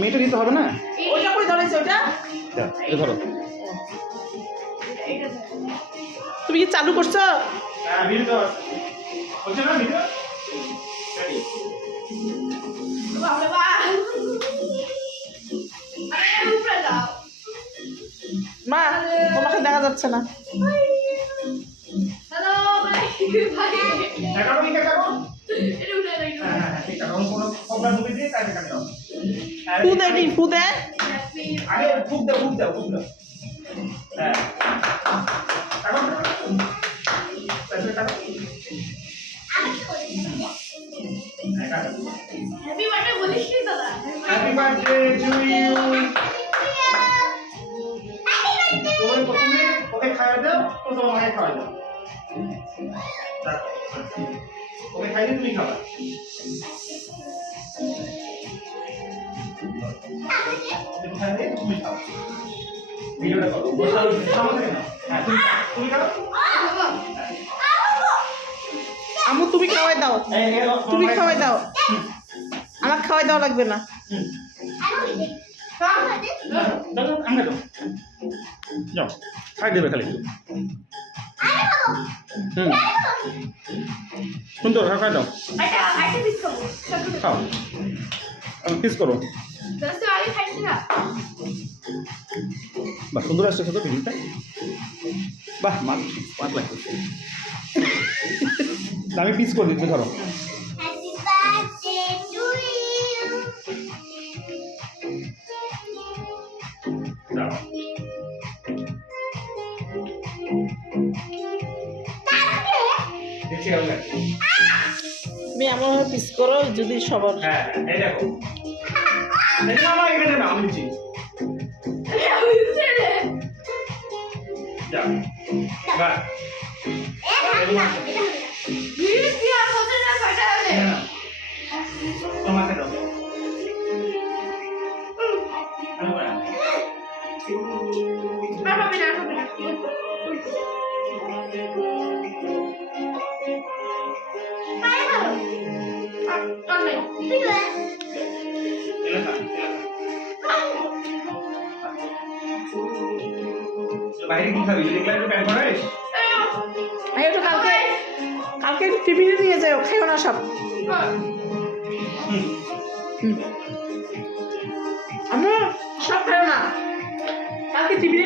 মেয়েটা দিতে হবে না? ওইটা করে ধরেছে ওটা। ধরো। তুমি কি চালু করছো? হ্যাঁ, ভিডিও আছে। হচ্ছে না ভিডিও? রেডি। বাবা বাবা আরে উপরে দাও মা তোমাকে দেখা যাচ্ছে না। হ্যালো ভাই ভাই দেখাবো কি দেখাবো? এটা উঠে দাও একটু। হ্যাঁ, ঠিক আছে। কোনো প্রবলেম হবে দিয়ে তাই দেখাতে হবে। ফু দে নি ফু দে। হ্যাপি আরে ফুক দাও, ফুক দাও, ফুক দাও। হ্যাঁ। কারণ তাহলে কারণ হ্যাঁ, কারণ হ্যাপি বার্থডে বলিস নি দাদা হ্যাপি বার্থডে টু ইউ। তুমি প্রথমে ওকে খাওয়া দাও, তো তোমার মাকে খাওয়া দাও। ওকে খাইয়ে তুমি খাবা। তুমি খাও। ভিডিওটা করো। সামনে না। হ্যাঁ, তুমি খাও। আমু তুমি খাওয়াই দাও, তুমি খাওয়াই দাও, আমার খাওয়াই দাও লাগবে না। দাও, আমরা দাও। যাও, খাই দেবে খালি। সুন্দর, খাই দাও। আইটা পিস করব খাও। পিস করো। দশটা আগে খাইছি না বাহ, সুন্দর আসছে ছোট পিসটা। বাহ, মাছ লাগছে। আমি পিস করে দিচ্ছি, ধরো। হ্যাপি বার্থডে টু ইউ দাও। দেখছি কেমন লাগছে। তুমি এমনভাবে পিস করো যদি সবার। হ্যাঁ, এই দেখো। এই যে আমার এখানে না, আমি দিচ্ছি। আমি ছেড়ে যাও। বাহ। ভিড় কি আর কত না কাটা হলে না, না। তোমাকে দাও। আমি বলা। আর হবে না হবে না পায়ে দাও অনলাইন ঠিক আছে এলা খা, বাইরে কি খাবি? দেখলে একটু প্যান করাইস? আমি একটু কালকে কালকে একটু টিফিনে নিয়ে যাও, খেও না সব। হুম। আমরা সব খেও না, কালকে টিফিনে